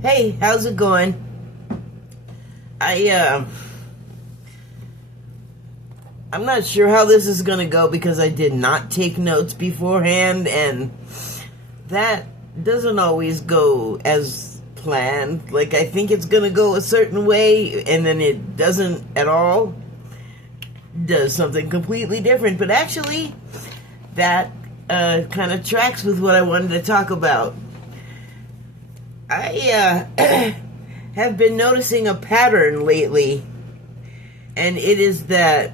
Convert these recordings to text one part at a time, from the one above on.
Hey, how's it going? I I'm not sure how this is gonna go because I did not take notes beforehand, and that doesn't always go as planned. Like, I think it's gonna go a certain way, and then it doesn't at all. Does something completely different. But actually, that kind of tracks with what I wanted to talk about. I have been noticing a pattern lately, and it is that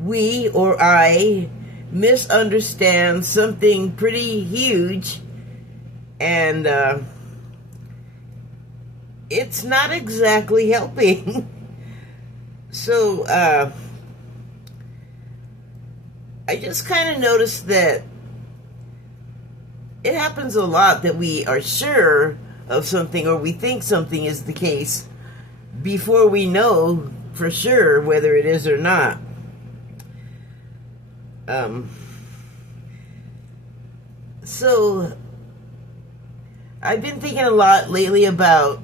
we, or I, misunderstand something pretty huge, and it's not exactly helping. So, I just kind of noticed that it happens a lot that we are sure of something, or we think something is the case, before we know for sure whether it is or not. So, I've been thinking a lot lately about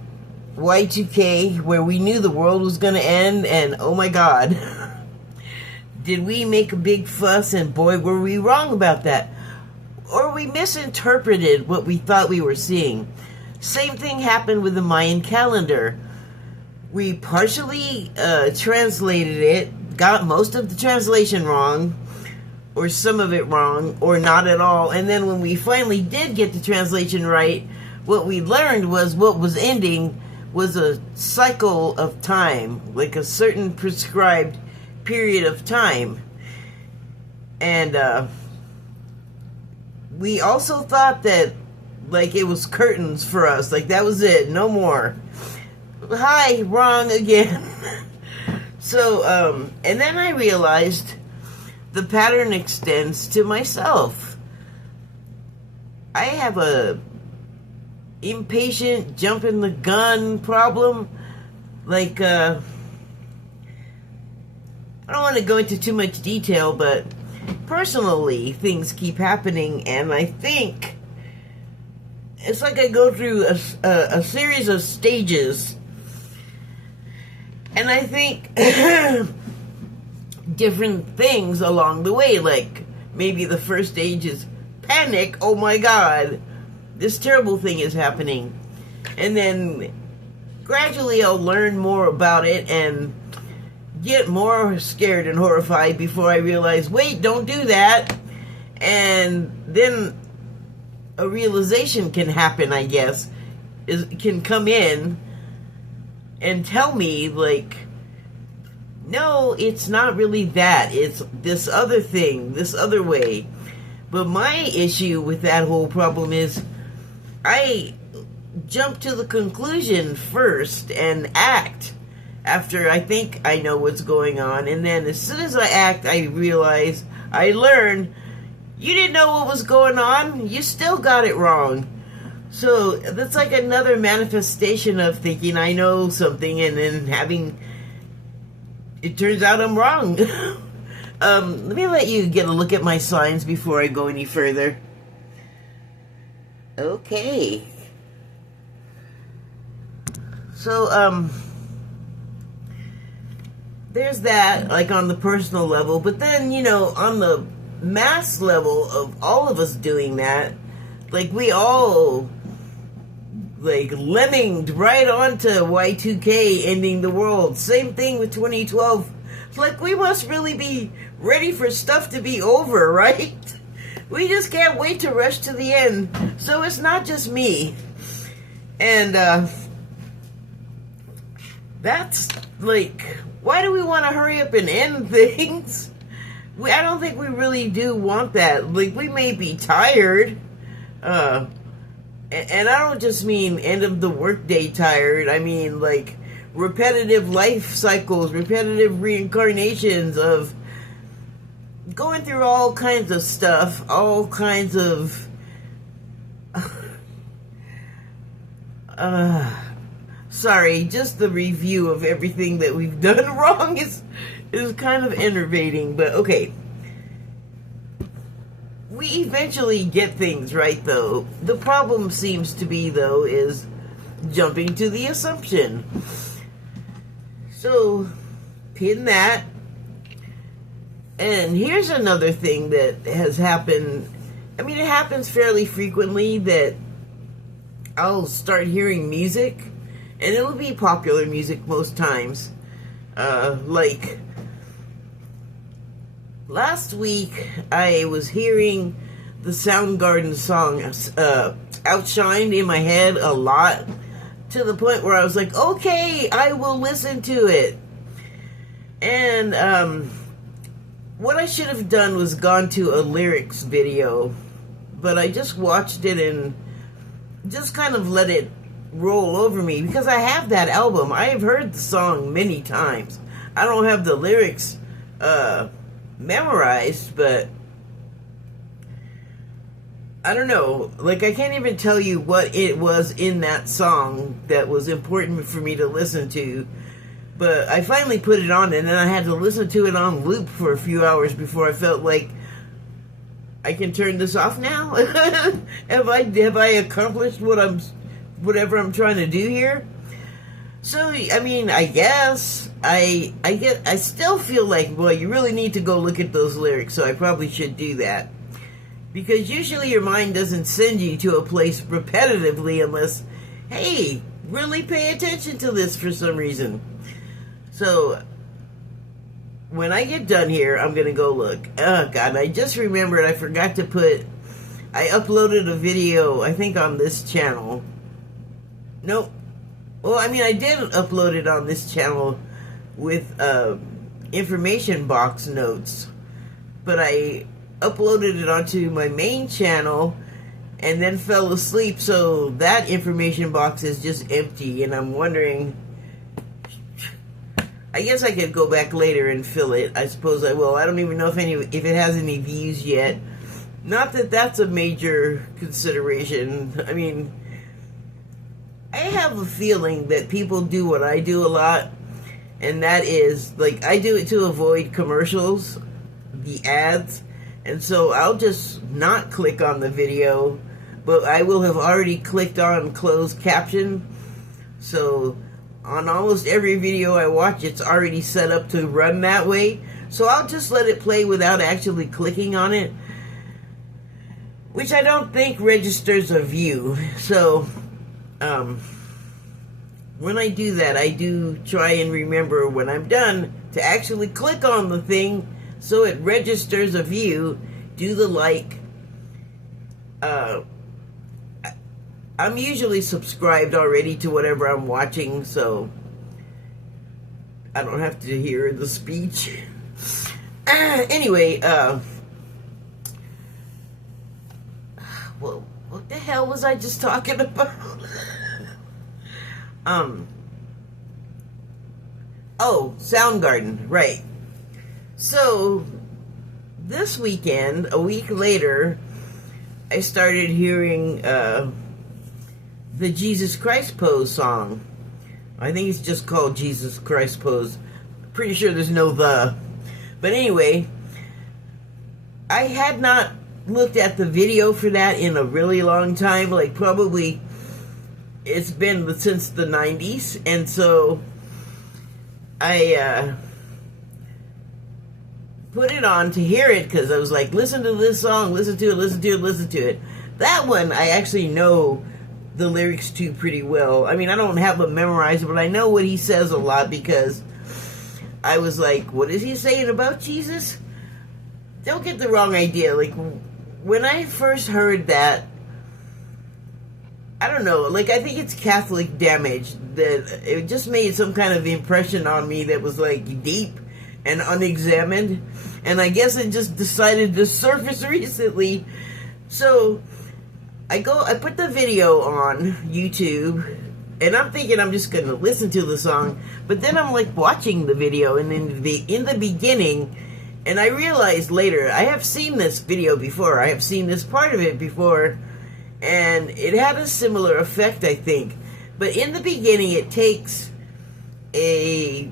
Y2K, where we knew the world was going to end, and oh my god, did we make a big fuss, and boy, were we wrong about that. Or we misinterpreted what we thought we were seeing. Same thing happened with the Mayan calendar. We partially translated it, got most of the translation wrong, or some of it wrong, or not at all, and then when we finally did get the translation right, what we learned was what was ending was a cycle of time, like a certain prescribed period of time. And we also thought that, like, it was curtains for us, like that was it, no more. Hi, wrong again. So, and then I realized the pattern extends to myself. I have a impatient, jumping the gun problem. Like, I don't want to go into too much detail, but personally, things keep happening, and I think it's like I go through a series of stages, and I think different things along the way. Like, maybe the first stage is panic, oh my god, this terrible thing is happening. And then gradually I'll learn more about it and get more scared and horrified before I realize, wait, don't do that. And then a realization can happen, I guess. It can come in and tell me, like, no, it's not really that. It's this other thing, this other way. But my issue with that whole problem is I jump to the conclusion first and act after I think I know what's going on. And then as soon as I act, I realize, I learn, you didn't know what was going on. You still got it wrong. So that's like another manifestation of thinking I know something and then having, it turns out I'm wrong. Let me let you get a look at my signs before I go any further. Okay. So, there's that, like, on the personal level, but then, you know, on the mass level of all of us doing that, like, we all, like, lemminged right onto Y2K ending the world. Same thing with 2012. Like, we must really be ready for stuff to be over, right? We just can't wait to rush to the end. So it's not just me. And, that's, like, why do we want to hurry up and end things? I don't think we really do want that. Like, we may be tired, and I don't just mean end of the workday tired. I mean, like, repetitive life cycles, repetitive reincarnations of going through all kinds of stuff, all kinds of sorry, just the review of everything that we've done wrong is kind of enervating, but okay. We eventually get things right, though. The problem seems to be, though, is jumping to the assumption. So, pin that. And here's another thing that has happened. I mean, it happens fairly frequently that I'll start hearing music, and it'll be popular music most times. Like, last week, I was hearing the Soundgarden song Outshined in my head a lot, to the point where I was like, okay, I will listen to it. And what I should have done was gone to a lyrics video, but I just watched it and just kind of let it roll over me, because I have that album. I have heard the song many times. I don't have the lyrics memorized, but I don't know. Like, I can't even tell you what it was in that song that was important for me to listen to. But I finally put it on, and then I had to listen to it on loop for a few hours before I felt like I can turn this off now. have I accomplished whatever I'm trying to do here? So, I mean, I guess I still feel like, well, you really need to go look at those lyrics, so I probably should do that. Because usually your mind doesn't send you to a place repetitively unless, hey, really pay attention to this for some reason. So, when I get done here, I'm going to go look. Oh, God, I just remembered I forgot to I uploaded a video, I think, on this channel. Nope. Well, I mean, I did upload it on this channel with information box notes. But I uploaded it onto my main channel and then fell asleep, so that information box is just empty, and I'm wondering, I guess I could go back later and fill it. I suppose I will. I don't even know if it has any views yet. Not that that's a major consideration. I mean, I have a feeling that people do what I do a lot, and that is, like, I do it to avoid commercials, the ads. And so I'll just not click on the video, but I will have already clicked on closed caption. So on almost every video I watch, it's already set up to run that way. So I'll just let it play without actually clicking on it, which I don't think registers a view. So when I do that, I do try and remember when I'm done to actually click on the thing so it registers a view. Do the like. I'm usually subscribed already to whatever I'm watching, so I don't have to hear the speech. Anyway, well, what the hell was I just talking about? Oh, Soundgarden, right. So, this weekend, a week later, I started hearing the Jesus Christ Pose song. I think it's just called Jesus Christ Pose. Pretty sure there's no the. But anyway, I had not looked at the video for that in a really long time. Like, probably, it's been since the 90s. And so, I put it on to hear it, because I was like, listen to this song, listen to it, listen to it, listen to it. That one I actually know the lyrics to pretty well. I mean, I don't have them memorized, but I know what he says a lot, because I was like, what is he saying about Jesus? Don't get the wrong idea. Like, when I first heard that, I don't know, like, I think it's Catholic damage, that it just made some kind of impression on me that was, like, deep and unexamined, and I guess it just decided to surface recently. So I put the video on YouTube, and I'm thinking I'm just gonna listen to the song, but then I'm like watching the video, and in the beginning, and I realized later, I have seen this video before, I have seen this part of it before, and it had a similar effect, I think. But in the beginning, it takes a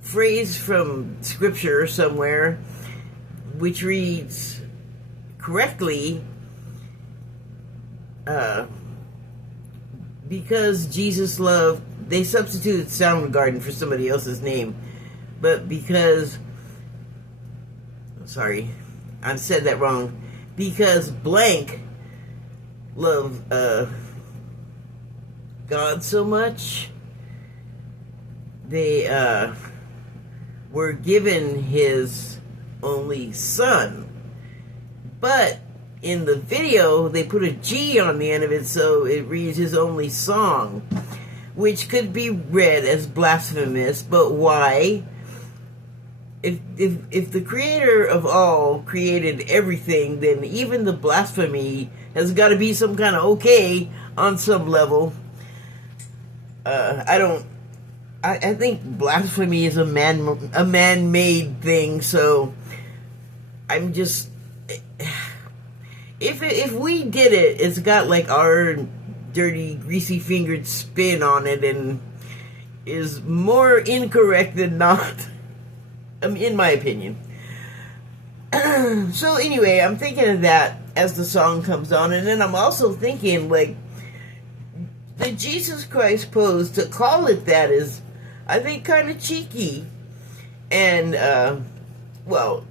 phrase from scripture somewhere, which reads correctly, because Jesus loved, they substituted Soundgarden for somebody else's name, but because, sorry, I said that wrong, because blank loved God so much, they were given his only son. But in the video, they put a G on the end of it, so it reads his only song, which could be read as blasphemous, but why? If the creator of all created everything, then even the blasphemy has got to be some kind of okay on some level. I think blasphemy is a man-made thing, so I'm just, if we did it, it's got like our dirty, greasy-fingered spin on it, and is more incorrect than not, in my opinion. So anyway, I'm thinking of that as the song comes on, and then I'm also thinking, like, the Jesus Christ pose, to call it that is, I think, kind of cheeky. And, well,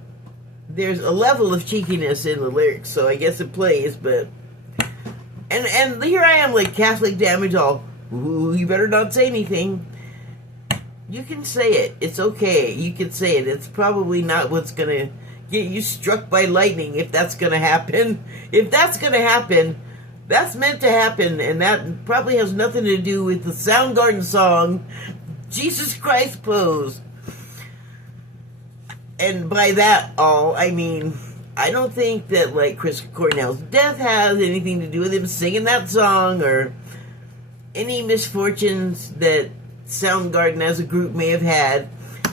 there's a level of cheekiness in the lyrics, so I guess it plays, but... And here I am, like, Catholic damage, all, ooh, you better not say anything. You can say it. It's okay. You can say it. It's probably not what's gonna get you struck by lightning, if that's gonna happen. If that's gonna happen, that's meant to happen, and that probably has nothing to do with the Soundgarden song, Jesus Christ Pose. And by that all, I mean, I don't think that, like, Chris Cornell's death has anything to do with him singing that song, or any misfortunes that Soundgarden as a group may have had.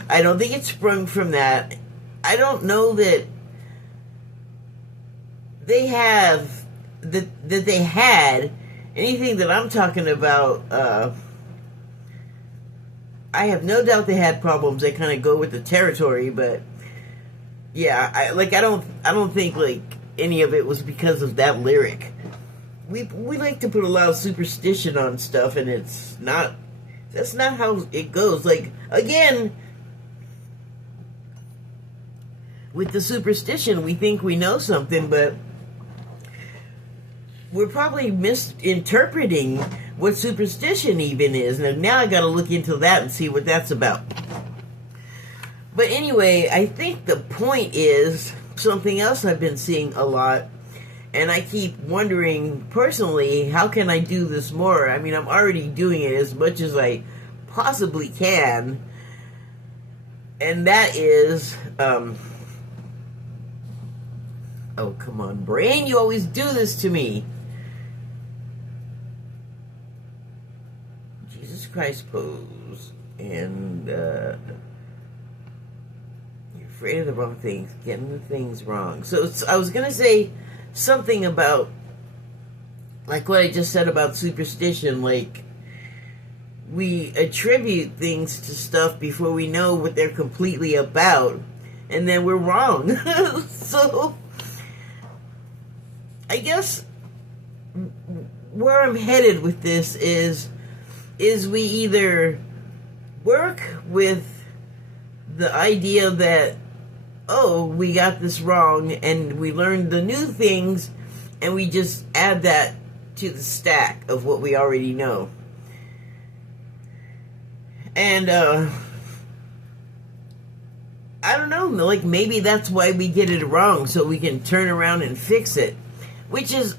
I don't think it sprung from that. I don't know that they have, that they had anything that I'm talking about. I have no doubt they had problems that kind of go with the territory, but yeah, I don't think, like, any of it was because of that lyric. We like to put a lot of superstition on stuff, and that's not how it goes. Like, again, with the superstition, we think we know something, but we're probably misinterpreting what superstition even is. Now I gotta look into that and see what that's about. But anyway, I think the point is something else I've been seeing a lot, and I keep wondering, personally, how can I do this more? I mean, I'm already doing it as much as I possibly can, and that is, oh, come on, brain, you always do this to me. Jesus Christ pose, and, you're afraid of the wrong things, getting the things wrong. So I was going to say something about, like what I just said about superstition, like, we attribute things to stuff before we know what they're completely about, and then we're wrong. So, I guess where I'm headed with this is we either work with the idea that, oh, we got this wrong, and we learned the new things, and we just add that to the stack of what we already know. And, I don't know, like, maybe that's why we get it wrong, so we can turn around and fix it. Which is,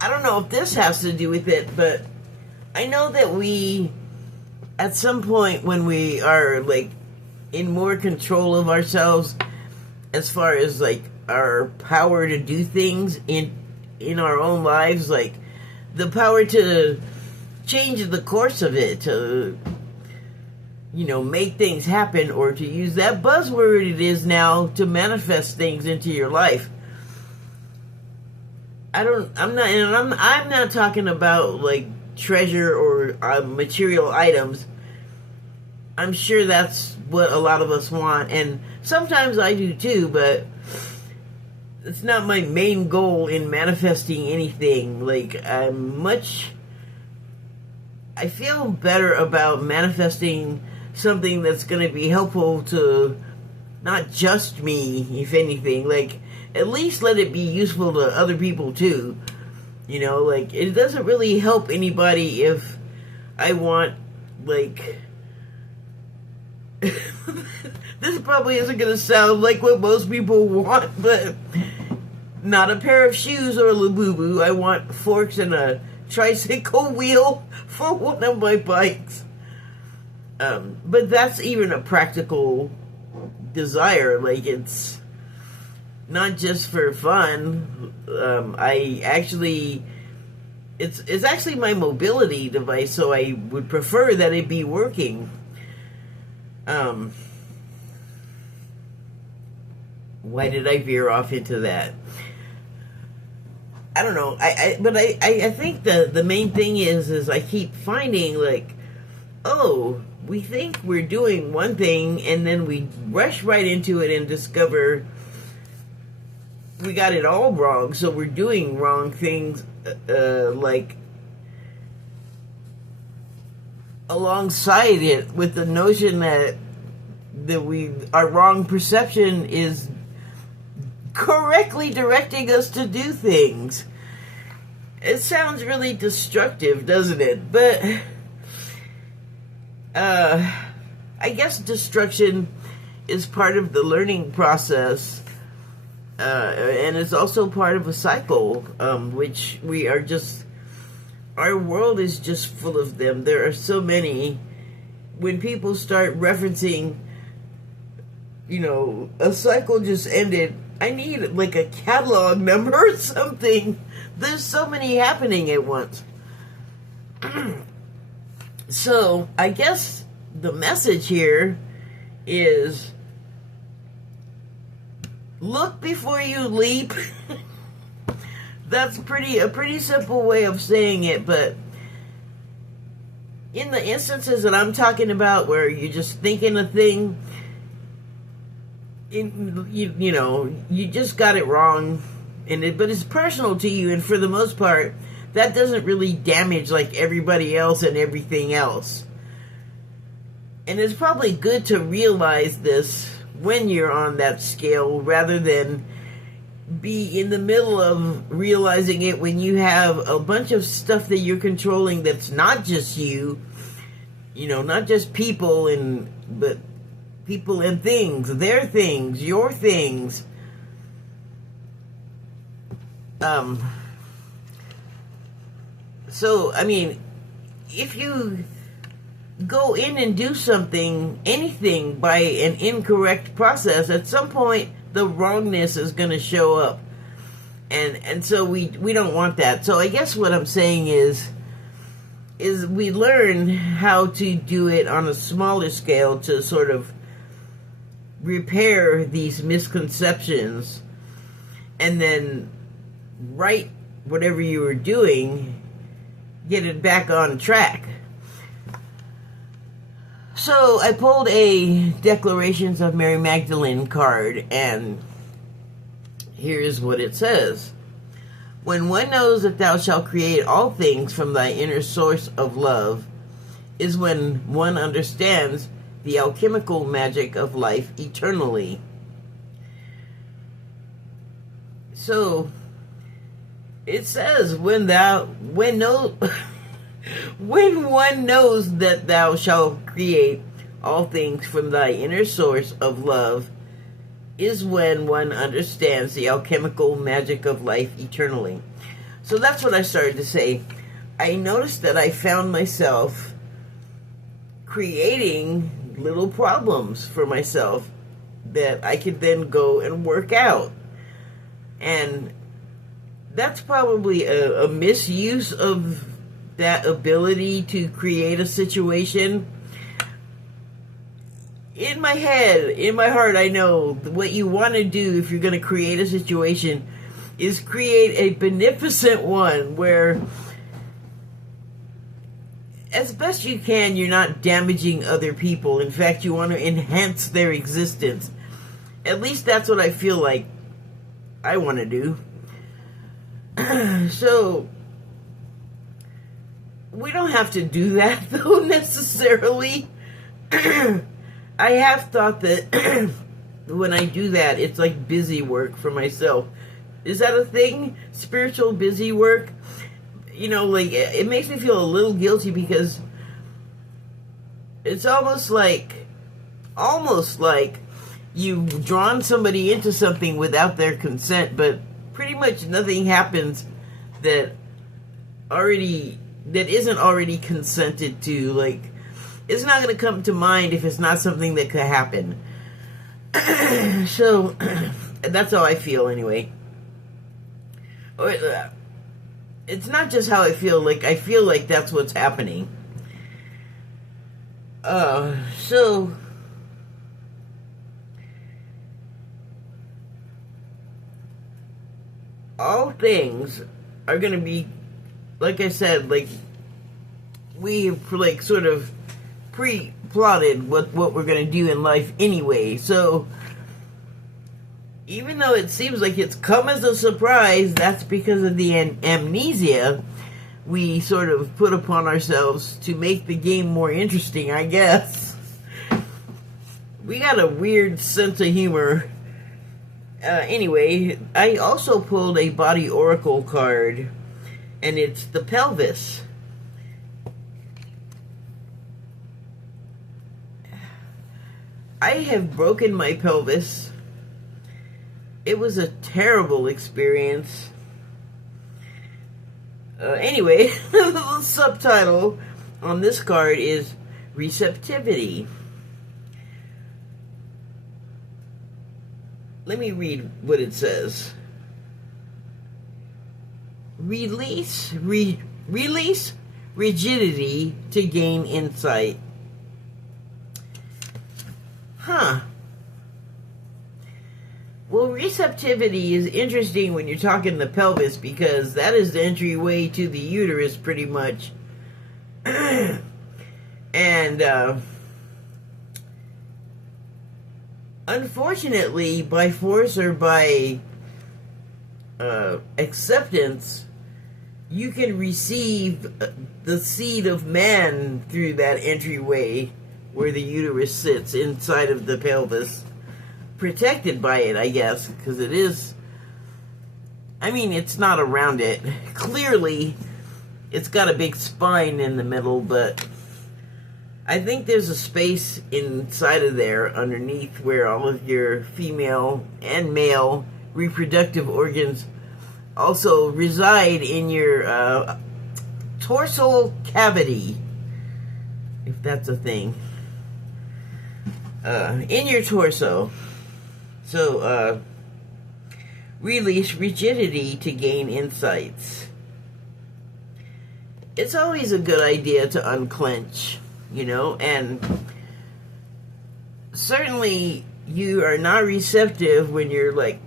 I don't know if this has to do with it, but I know that we, at some point when we are, like, in more control of ourselves, as far as, like, our power to do things in our own lives, like, the power to change the course of it, to, you know, make things happen, or to use that buzzword it is now to manifest things into your life. I'm not talking about, like, treasure or material items. I'm sure that's what a lot of us want, and sometimes I do too, but it's not my main goal in manifesting anything. Like, I'm much I feel better about manifesting something that's going to be helpful to not just me, if anything. Like, at least let it be useful to other people too. You know, like, it doesn't really help anybody if I want, like, this probably isn't going to sound like what most people want, but not a pair of shoes or a Labubu. I want forks and a tricycle wheel for one of my bikes. But that's even a practical desire. Like, it's not just for fun. It's actually my mobility device, so I would prefer that it be working. Why did I veer off into that? I don't know. I think the main thing is I keep finding, like, oh, we think we're doing one thing, and then we rush right into it and discover we got it all wrong. So we're doing wrong things, like, alongside it, with the notion that our wrong perception is correctly directing us to do things. It sounds really destructive, doesn't it? But I guess destruction is part of the learning process, and it's also part of a cycle, which we are just, our world is just full of them. There are so many. When people start referencing, you know, a cycle just ended, I need like a catalog number or something. There's so many happening at once. So I guess the message here is look before you leap. That's a pretty simple way of saying it, but in the instances that I'm talking about where you're just thinking a thing, you know, you just got it wrong, but it's personal to you, and for the most part, that doesn't really damage like everybody else and everything else. And it's probably good to realize this when you're on that scale, rather than be in the middle of realizing it when you have a bunch of stuff that you're controlling that's not just you, you know, not just people, but people and things, their things, your things. So, I mean, if you go in and do something, anything, by an incorrect process, at some point the wrongness is going to show up, and so we don't want that. So I guess what I'm saying is we learn how to do it on a smaller scale to sort of repair these misconceptions, and then right whatever you were doing, get it back on track. So I pulled a Declarations of Mary Magdalene card, and here's what it says. When one knows that thou shalt create all things from thy inner source of love, is when one understands the alchemical magic of life eternally. So it says, when one knows that thou shalt create all things from thy inner source of love, is when one understands the alchemical magic of life eternally. So that's what I started to say. I noticed that I found myself creating little problems for myself that I could then go and work out. And that's probably a misuse of that ability to create a situation. In my head, in my heart, I know what you want to do if you're going to create a situation is create a beneficent one where, as best you can, you're not damaging other people. In fact, you want to enhance their existence. At least that's what I feel like I want to do. So we don't have to do that, though, necessarily. I have thought that when I do that, it's like busy work for myself. Is that a thing? Spiritual busy work? You know, like, it makes me feel a little guilty because it's almost like you've drawn somebody into something without their consent, but pretty much nothing happens that isn't already consented to. Like, it's not going to come to mind if it's not something that could happen. So that's how I feel anyway. It's not just how I feel like that's what's happening. So all things are going to be, like I said, like we've like sort of pre-plotted what we're going to do in life anyway. So even though it seems like it's come as a surprise, that's because of the amnesia we sort of put upon ourselves to make the game more interesting, I guess. We got a weird sense of humor. Anyway, I also pulled a body oracle card, and it's the pelvis. I have broken my pelvis. It was a terrible experience. Anyway, the subtitle on this card is receptivity. Let me read what it says. Release rigidity to gain insight. Huh. Well, receptivity is interesting when you're talking the pelvis because that is the entryway to the uterus pretty much. And unfortunately, by force or by acceptance, you can receive the seed of man through that entryway where the uterus sits inside of the pelvis. Protected by it, I guess, because it is, I mean, it's not around it. Clearly, it's got a big spine in the middle, but I think there's a space inside of there underneath where all of your female and male reproductive organs also reside in your torsal cavity, if that's a thing, in your torso. So, release rigidity to gain insights. It's always a good idea to unclench, you know, and certainly you are not receptive when you're like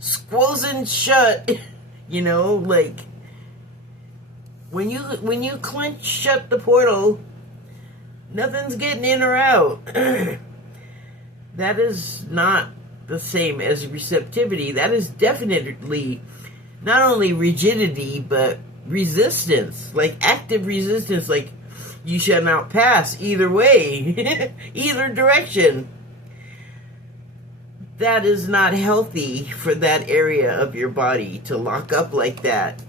squozen shut, you know, like when you clench shut the portal, nothing's getting in or out. That is not the same as receptivity. That is definitely not only rigidity, but resistance, like active resistance, like you shall not pass either way, either direction. That is not healthy for that area of your body to lock up like that.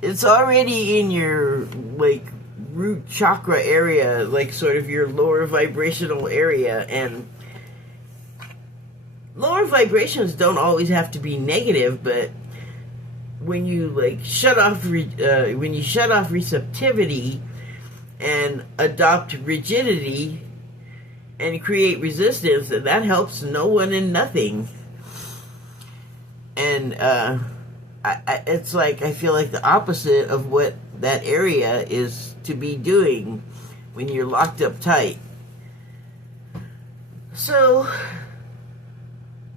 It's already in your, like, root chakra area, like sort of your lower vibrational area, and lower vibrations don't always have to be negative, but when you like shut off receptivity and adopt rigidity and create resistance, and that helps no one and nothing. And it's like I feel like the opposite of what that area is to be doing when you're locked up tight. So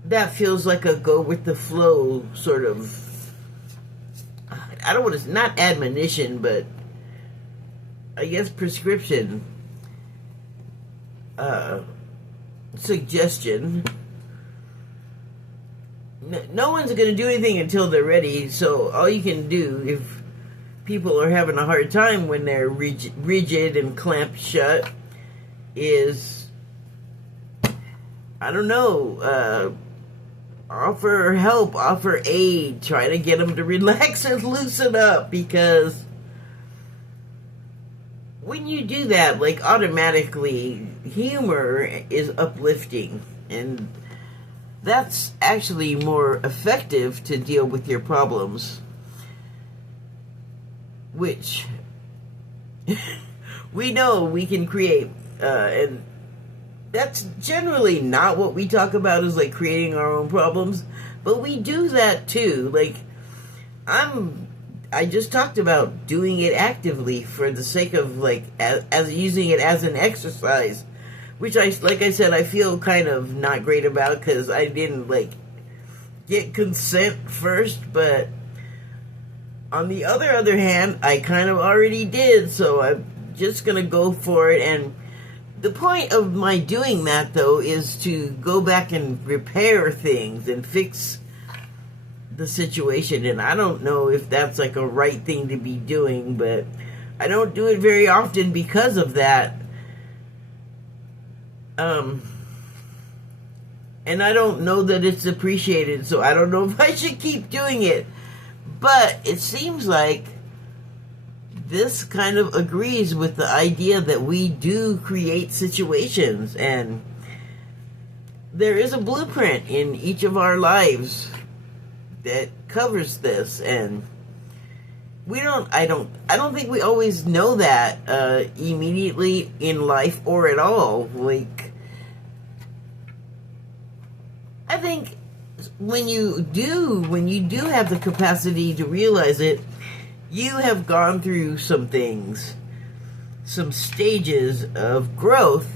that feels like a go with the flow sort of, I don't want to, not admonition, but I guess prescription, suggestion. No one's going to do anything until they're ready, so all you can do, if people are having a hard time when they're rigid and clamped shut is, I don't know, offer help, offer aid, try to get them to relax and loosen up, because when you do that, like, automatically humor is uplifting, and that's actually more effective to deal with your problems, which we know we can create, and that's generally not what we talk about, is like creating our own problems, but we do that too. Like, I just talked about doing it actively for the sake of, like, as using it as an exercise, which like I said, I feel kind of not great about, because I didn't, like, get consent first, but on the other hand, I kind of already did, so I'm just gonna go for it. And the point of my doing that, though, is to go back and repair things and fix the situation. And I don't know if that's like a right thing to be doing, but I don't do it very often because of that. And I don't know that it's appreciated, so I don't know if I should keep doing it. But it seems like this kind of agrees with the idea that we do create situations, and there is a blueprint in each of our lives that covers this, and I don't think we always know that immediately in life or at all. Like, I think when you do have the capacity to realize it, you have gone through some things, some stages of growth,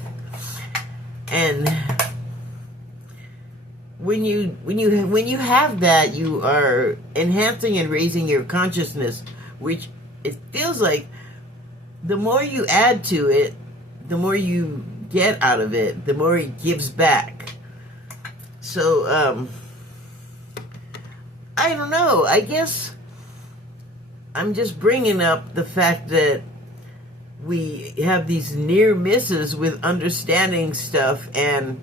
and when you have that, you are enhancing and raising your consciousness, which it feels like the more you add to it, the more you get out of it, the more it gives back. So I don't know, I guess I'm just bringing up the fact that we have these near misses with understanding stuff, and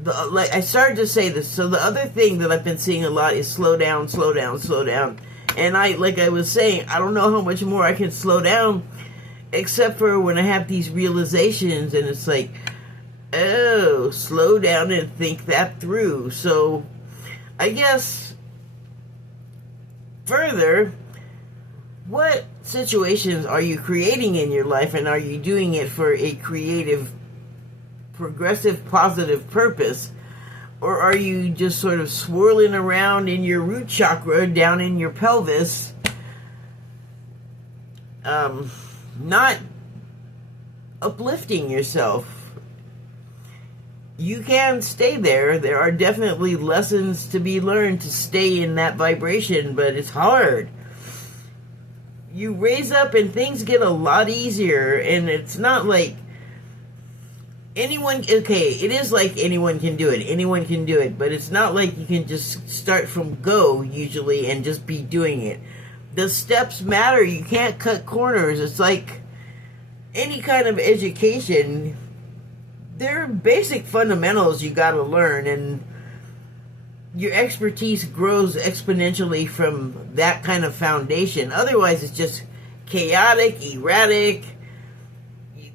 like I started to say this. So the other thing that I've been seeing a lot is slow down, slow down, slow down. And like I was saying, I don't know how much more I can slow down, except for when I have these realizations, and it's like, oh, slow down and think that through. So I guess further, what situations are you creating in your life, and are you doing it for a creative, progressive, positive purpose? Or are you just sort of swirling around in your root chakra down in your pelvis, not uplifting yourself? You can stay there. There are definitely lessons to be learned to stay in that vibration, but it's hard. You raise up and things get a lot easier, and it's not like anyone, okay, it is like anyone can do it, but it's not like you can just start from go, usually, and just be doing it. The steps matter. You can't cut corners. It's like any kind of education. There are basic fundamentals you gotta learn, and your expertise grows exponentially from that kind of foundation. Otherwise, it's just chaotic, erratic.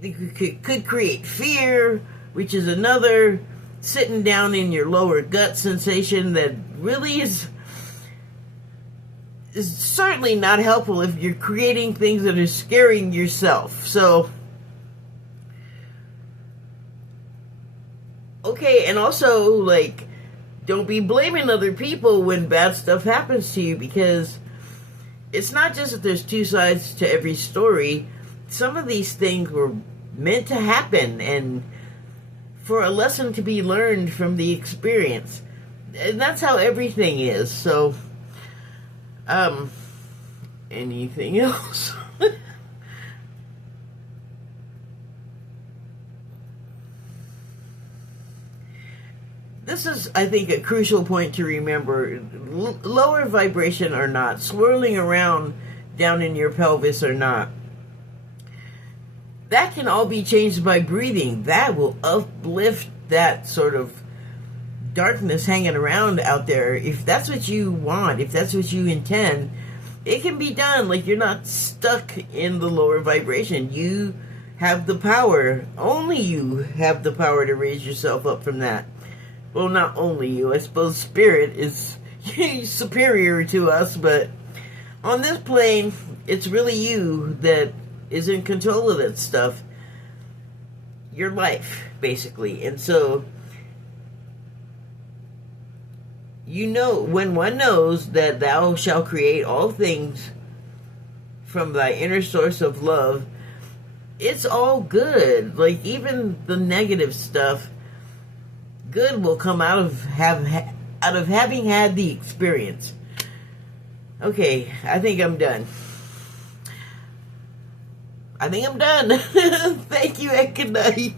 You could create fear, which is another sitting down in your lower gut sensation that really is certainly not helpful if you're creating things that are scaring yourself. So, okay, and also, like, don't be blaming other people when bad stuff happens to you, because it's not just that there's two sides to every story. Some of these things were meant to happen, and for a lesson to be learned from the experience. And that's how everything is. So, anything else? This is, I think, a crucial point to remember. Lower vibration or not, swirling around down in your pelvis or not. That can all be changed by breathing. That will uplift that sort of darkness hanging around out there. If that's what you want, if that's what you intend, it can be done. Like, you're not stuck in the lower vibration. You have the power. Only you have the power to raise yourself up from that. Well, not only you. I suppose spirit is superior to us, but on this plane, it's really you that is in control of that stuff. Your life, basically. And so, you know, when one knows that thou shalt create all things from thy inner source of love, it's all good. Like, even the negative stuff, good will come out of having had the experience. Okay, I think I'm done. Thank you and good night.